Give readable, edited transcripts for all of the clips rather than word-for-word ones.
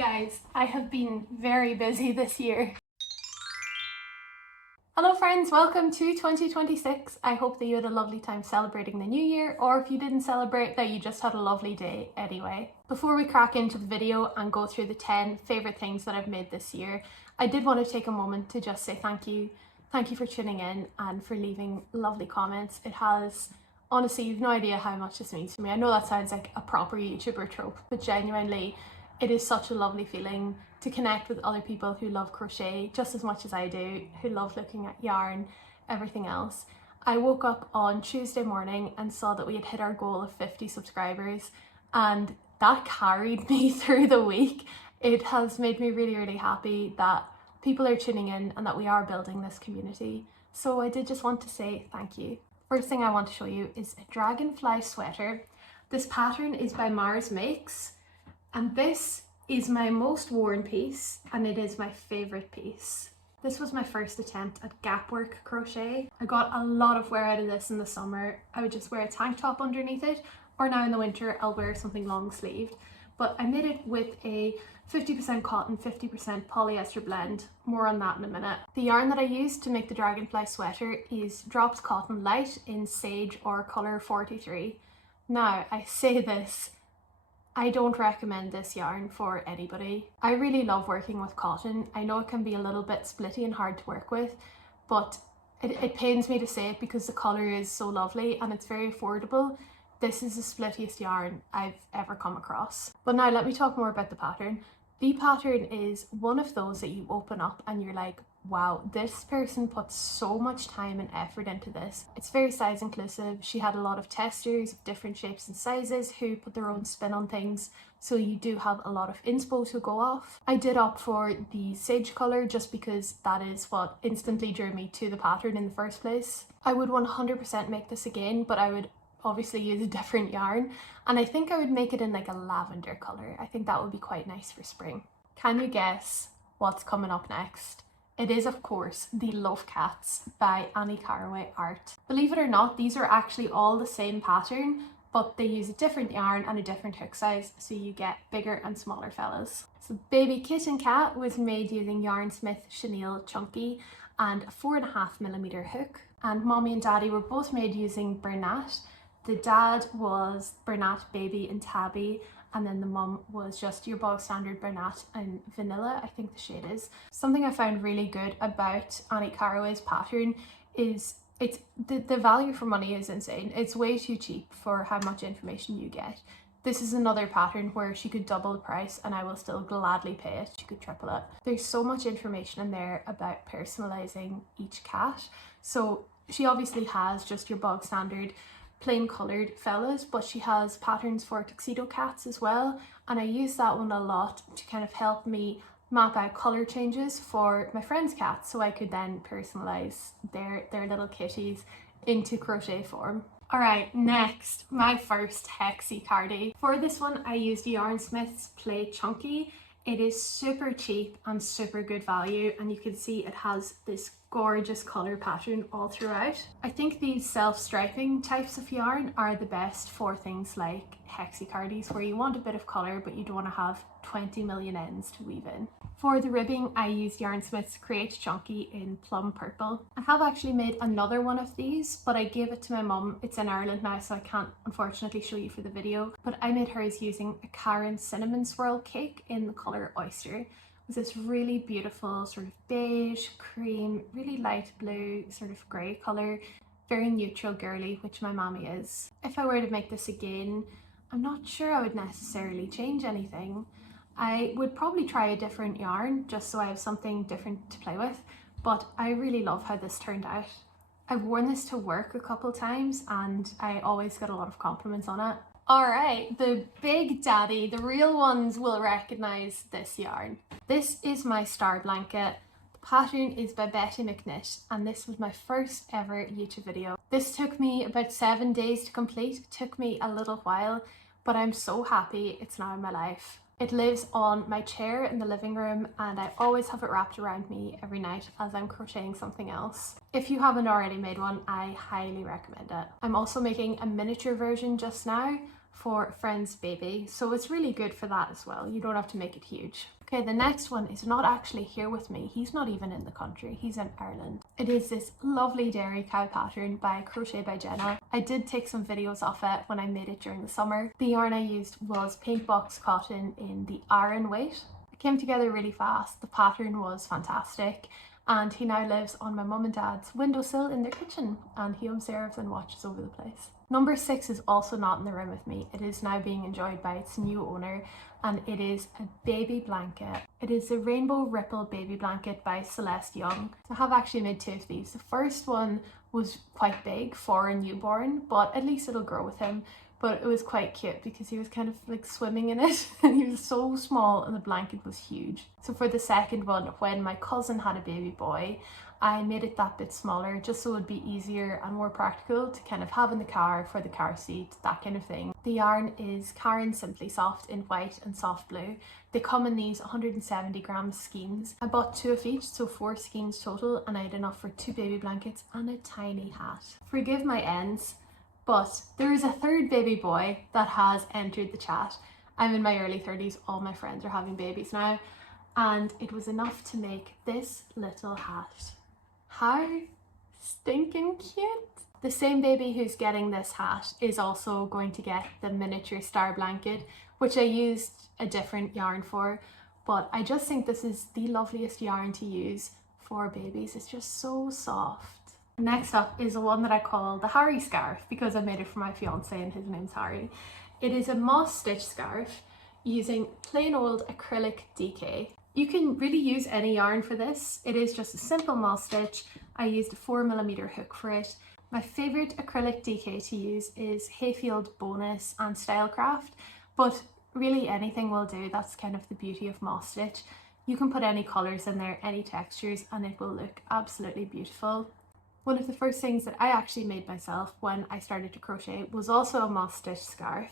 guys, I have been very busy this year. Hello friends, welcome to 2026. I hope that you had a lovely time celebrating the new year, or if you didn't celebrate, that you just had a lovely day anyway. Before we crack into the video and go through the 10 favourite things that I've made this year, I did want to take a moment to just say thank you. Thank you for tuning in and for leaving lovely comments. It has, honestly, you've no idea how much this means to me. I know that sounds like a proper YouTuber trope, but genuinely, it is such a lovely feeling to connect with other people who love crochet just as much as I do, who love looking at yarn, everything else. I woke up on Tuesday morning and saw that we had hit our goal of 50 subscribers, and that carried me through the week. It has made me really, really happy that people are tuning in and that we are building this community. So I did just want to say thank you. First thing I want to show you is a Dragonfly sweater. This pattern is by Mars Makes, and this is my most worn piece, and it is my favourite piece. This was my first attempt at gap work crochet. I got a lot of wear out of this in the summer. I would just wear a tank top underneath it, or now in the winter I'll wear something long sleeved. But I made it with a 50% cotton, 50% polyester blend. More on that in a minute. The yarn that I used to make the Dragonfly sweater is Drops Cotton Light in Sage or colour 43. Now, I say this, I don't recommend this yarn for anybody. I really love working with cotton. I know it can be a little bit splitty and hard to work with, but it pains me to say it because the colour is so lovely and it's very affordable. This is the splittiest yarn I've ever come across. But now let me talk more about the pattern. The pattern is one of those that you open up and you're like, wow, this person put so much time and effort into this. It's very size inclusive. She had a lot of testers of different shapes and sizes who put their own spin on things, so you do have a lot of inspo to go off. I did opt for the sage colour just because that is what instantly drew me to the pattern in the first place. I would 100% make this again, but I would obviously use a different yarn, and I think I would make it in like a lavender colour. I think that would be quite nice for spring. Can you guess what's coming up next? It is, of course, the Love Cats by Annie Caraway Art. Believe it or not, these are actually all the same pattern, but they use a different yarn and a different hook size, so you get bigger and smaller fellas. So Baby Kitten Cat was made using Yarnsmith Chenille Chunky and a 4.5mm hook, and Mommy and Daddy were both made using Bernat. The dad was Bernat Baby and Tabby, and then the mum was just your bog standard Bernat and Vanilla, I think the shade is. Something I found really good about Annie Caraway's pattern is the value for money is insane. It's way too cheap for how much information you get. This is another pattern where she could double the price and I will still gladly pay it. She could triple it. There's so much information in there about personalising each cat. So she obviously has just your bog standard plain coloured fellas, but she has patterns for tuxedo cats as well, and I use that one a lot to kind of help me map out colour changes for my friends' cats, so I could then personalise their little kitties into crochet form. Alright, next, my first Hexi cardi. For this one I used Yarnsmith's Play Chunky. It is super cheap and super good value, and you can see it has this gorgeous colour pattern all throughout. I think these self-striping types of yarn are the best for things like Hexi cardis where you want a bit of colour but you don't want to have 20 million ends to weave in. For the ribbing I used Yarnsmith's Create Chunky in Plum Purple. I have actually made another one of these, but I gave it to my mum. It's in Ireland now, so I can't unfortunately show you for the video, but I made hers using a Karen Cinnamon Swirl cake in the colour Oyster. It was this really beautiful sort of beige, cream, really light blue, sort of grey colour, very neutral girly, which my mommy is. If I were to make this again, I'm not sure I would necessarily change anything. I would probably try a different yarn just so I have something different to play with, but I really love how this turned out. I've worn this to work a couple times and I always get a lot of compliments on it. Alright, the big daddy, the real ones will recognise this yarn. This is my star blanket. The pattern is by Betty McKnit, and this was my first ever YouTube video. This took me about 7 days to complete. It took me a little while, but I'm so happy it's now in my life. It lives on my chair in the living room, and I always have it wrapped around me every night as I'm crocheting something else. If you haven't already made one, I highly recommend it. I'm also making a miniature version just now, for a friend's baby, so it's really good for that as well. You don't have to make it huge. Okay, the next one is not actually here with me. He's not even in the country, he's in Ireland. It is this lovely dairy cow pattern by Crochet by Jenna. I did take some videos off it when I made it during the summer. The yarn I used was paint box cotton in the Aran weight. It came together really fast, the pattern was fantastic, and he now lives on my mum and dad's windowsill in their kitchen, and he observes and watches over the place. Number 6 is also not in the room with me. It is now being enjoyed by its new owner, and it is a baby blanket. It is a Rainbow Ripple baby blanket by Celeste Young. I have actually made 2 of these. The first one was quite big for a newborn, but at least it'll grow with him. But it was quite cute because he was kind of like swimming in it and he was so small and the blanket was huge. So for the second one, when my cousin had a baby boy, I made it that bit smaller just so it would be easier and more practical to kind of have in the car for the car seat, that kind of thing. The yarn is Caron Simply Soft in white and soft blue. They come in these 170 gram skeins. I bought 2 of each, so 4 skeins total, and I had enough for 2 baby blankets and a tiny hat. Forgive my ends, but there is a third baby boy that has entered the chat. I'm in my early 30s, all my friends are having babies now, and it was enough to make this little hat. How stinking cute! The same baby who's getting this hat is also going to get the miniature star blanket, which I used a different yarn for, but I just think this is the loveliest yarn to use for babies. It's just so soft. Next up is the one that I call the Harry scarf because I made it for my fiance and his name's Harry. It is a moss stitch scarf using plain old acrylic DK. You can really use any yarn for this. It is just a simple moss stitch. I used a 4mm hook for it. My favourite acrylic DK to use is Hayfield Bonus and Stylecraft, but really anything will do. That's kind of the beauty of moss stitch. You can put any colours in there, any textures, and it will look absolutely beautiful. One of the first things that I actually made myself when I started to crochet was also a moss stitch scarf,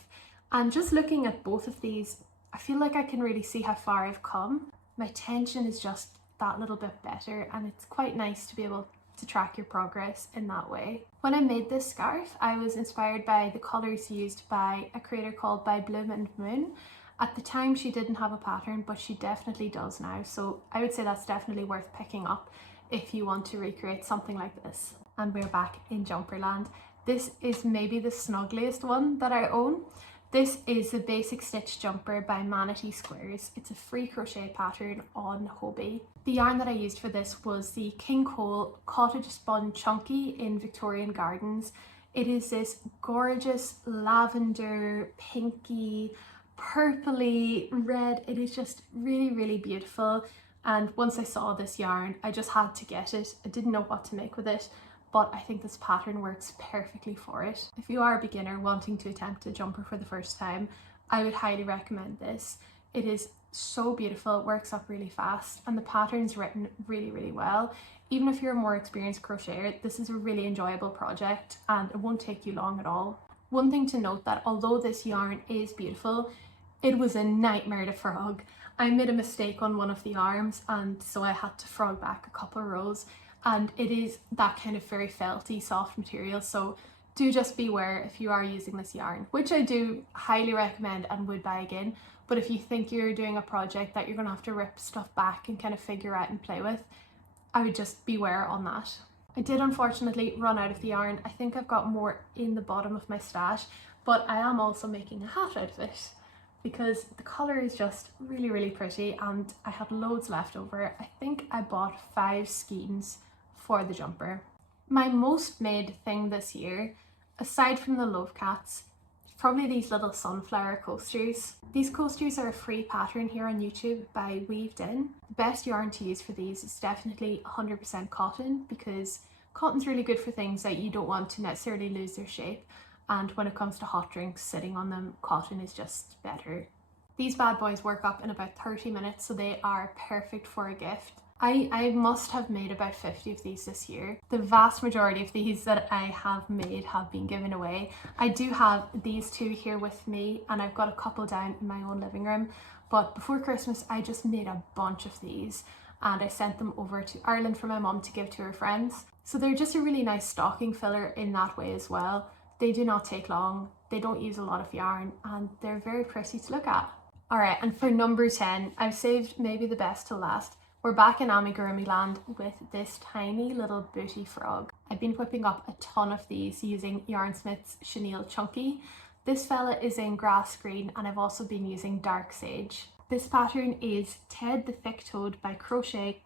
and just looking at both of these, I feel like I can really see how far I've come. My tension is just that little bit better, and it's quite nice to be able to track your progress in that way. When I made this scarf, I was inspired by the colours used by a creator called By Bloom and Moon. At the time she didn't have a pattern, but she definitely does now, so I would say that's definitely worth picking up if you want to recreate something like this. And we're back in Jumperland. This is maybe the snuggliest one that I own. This is the Basic Stitch Jumper by Manatee Squares. It's a free crochet pattern on Hobie. The yarn that I used for this was the King Cole Cottage Spun Chunky in Victorian Gardens. It is this gorgeous lavender, pinky, purpley red. It is just really, really beautiful. And once I saw this yarn, I just had to get it. I didn't know what to make with it, but I think this pattern works perfectly for it. If you are a beginner wanting to attempt a jumper for the first time, I would highly recommend this. It is so beautiful, it works up really fast, and the pattern's written really, really well. Even if you're a more experienced crocheter, this is a really enjoyable project and it won't take you long at all. One thing to note that although this yarn is beautiful, it was a nightmare to frog. I made a mistake on one of the arms, and so I had to frog back a couple of rows, and it is that kind of very felty soft material, so do just beware if you are using this yarn, which I do highly recommend and would buy again. But if you think you're doing a project that you're going to have to rip stuff back and kind of figure out and play with, I would just beware on that. I did unfortunately run out of the yarn. I think I've got more in the bottom of my stash, but I am also making a hat out of it, because the colour is just really, really pretty and I had loads left over. I think I bought 5 skeins for the jumper. My most made thing this year, aside from the Love Cats, is probably these little sunflower coasters. These coasters are a free pattern here on YouTube by Weaved In. The best yarn to use for these is definitely 100% cotton, because cotton's really good for things that you don't want to necessarily lose their shape. And when it comes to hot drinks, sitting on them, cotton is just better. These bad boys work up in about 30 minutes, so they are perfect for a gift. I must have made about 50 of these this year. The vast majority of these that I have made have been given away. I do have these 2 here with me, and I've got a couple down in my own living room, but before Christmas I just made a bunch of these and I sent them over to Ireland for my mum to give to her friends. So they're just a really nice stocking filler in that way as well. They do not take long. They don't use a lot of yarn and they're very pretty to look at. Alright, and for number 10, I've saved maybe the best to last. We're back in amigurumi land with this tiny little booty frog. I've been whipping up a ton of these using Yarnsmith's Chenille Chunky. This fella is in grass green and I've also been using dark sage. This pattern is Ted the Thick-Toed by Crochet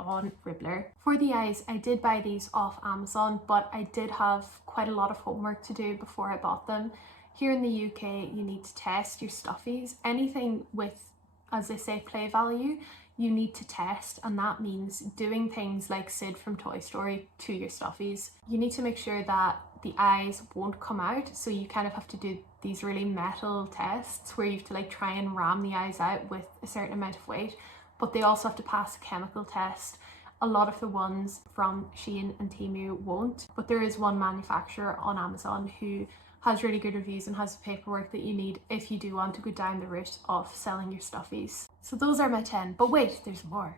on Ribbler. For the eyes, I did buy these off Amazon, but I did have quite a lot of homework to do before I bought them. Here in the UK, you need to test your stuffies. Anything with, as they say, play value, you need to test, and that means doing things like Sid from Toy Story to your stuffies. You need to make sure that the eyes won't come out, so you kind of have to do these really metal tests where you have to like try and ram the eyes out with a certain amount of weight, but they also have to pass a chemical test. A lot of the ones from Shein and Temu won't, but there is one manufacturer on Amazon who has really good reviews and has the paperwork that you need if you do want to go down the route of selling your stuffies. So those are my 10, but wait, there's more.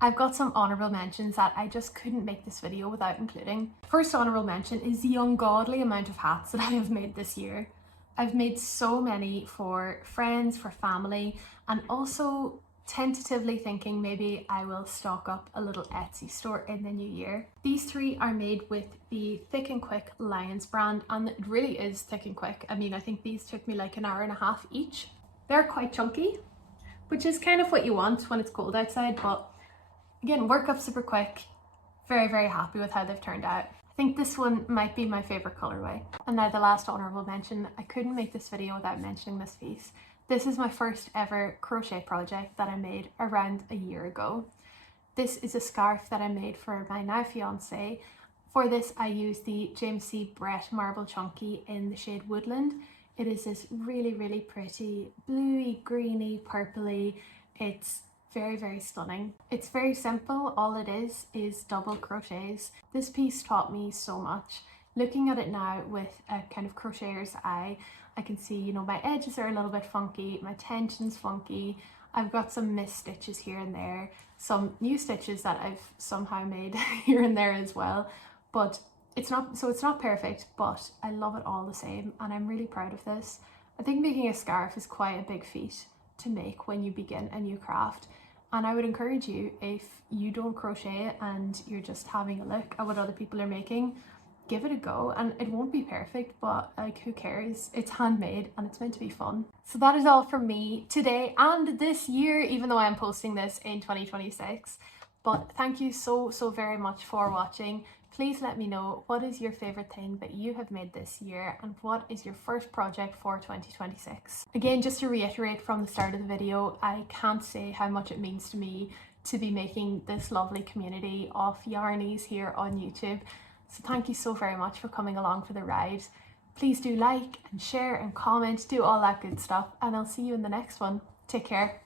I've got some honourable mentions that I just couldn't make this video without including. First honourable mention is the ungodly amount of hats that I have made this year. I've made so many for friends, for family, and also tentatively thinking maybe I will stock up a little Etsy store in the new year. These 3 are made with the Thick and Quick Lions brand, and it really is thick and quick. I mean, I think these took me like an hour and a half each. They're quite chunky, which is kind of what you want when it's cold outside, but again, work up super quick. Very, very happy with how they've turned out. I think this one might be my favourite colourway. And now the last honourable mention, I couldn't make this video without mentioning this piece. This is my first ever crochet project that I made around a year ago. This is a scarf that I made for my now fiance. For this I used the James C. Brett Marble Chunky in the shade Woodland. It is this really, really pretty bluey, greeny, purpley. It's very, very stunning. It's very simple. All it is double crochets. This piece taught me so much. Looking at it now with a kind of crocheter's eye, I can see, you know, my edges are a little bit funky, my tension's funky. I've got some missed stitches here and there, some new stitches that I've somehow made here and there as well. But it's not perfect, but I love it all the same, and I'm really proud of this. I think making a scarf is quite a big feat to make when you begin a new craft. And I would encourage you, if you don't crochet and you're just having a look at what other people are making, give it a go. And it won't be perfect, but like, who cares? It's handmade and it's meant to be fun. So that is all from me today and this year, even though I'm posting this in 2026. But thank you so very much for watching. Please let me know, what is your favourite thing that you have made this year, and what is your first project for 2026? Again, just to reiterate from the start of the video, I can't say how much it means to me to be making this lovely community of yarnies here on YouTube. So thank you so very much for coming along for the ride. Please do like and share and comment, do all that good stuff, and I'll see you in the next one. Take care.